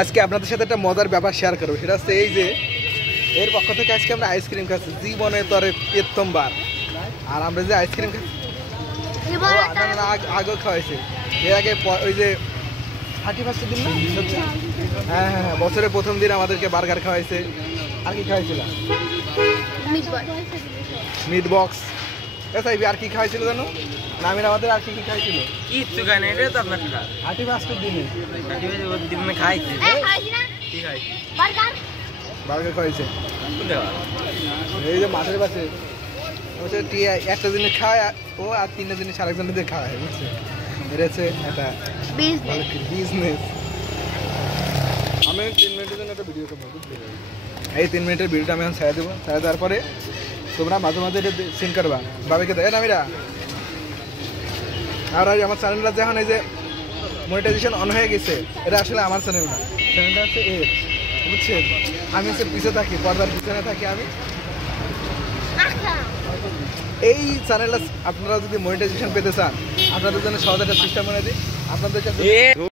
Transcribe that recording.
আজকে আপনাদের সাথে একটা মজার ব্যাপার শেয়ার করবো, সেটা হচ্ছে এই যে এর পক্ষ থেকে আজকে আমরা আইসক্রিম খাচ্ছি জীবনে তরে প্রথমবার। আর আমরা যে আইসক্রিম খাচ্ছি আগেও খাওয়াইছে, এর আগে ওই যে 31st দিন না, হ্যাঁ হ্যাঁ হ্যাঁ, বছরের প্রথম দিন আমাদেরকে বার্গার খাওয়াইছে। আর কি খাওয়াইছিল? Meat box. এসআইবি আর কি খাওয়াইছিল জানো? নামির আমাদের আর কি কি খাইছিল? কিচ্ছু খাই না, এটা তো আপনার 31st দিনে দিনে খাইছে। কি খাইছে? বার্গার খাইছে এই যে মাঠের পাশে একটা জিনিস খায় ও, আর 3টা জিনিস আরেকজনদের খাওয়ায়, বুঝছে? এটা হচ্ছে একটা বিজনেস। আমি 3 মিনিটের জন্য একটা ভিডিও করবো, বুঝলি? এই 3 মিনিটের ভিডিওটা আমি এখন ছেড়ে দেবো, ছেড়ে দেওয়ার পরে তোমরা মাঝে মাঝে এটা সিন করবা, বাবাকে দেয় নামিরা। আর আমার চ্যানেলটা যখন এই যে মনিটাইজেশন অন হয়ে গেছে, এটা আসলে আমার চ্যানেল না, চ্যানেলটা হচ্ছে এর, বুঝছেন? আমি হচ্ছে পিছিয়ে থাকি, পর্দার পিছনে থাকি আমি। এই চ্যানেলটা আপনারা যদি মনিটাইজেশন পেতে চান, আপনাদের জন্য সহজ একটা সিস্টেম মনে দিই আপনাদের কাছে।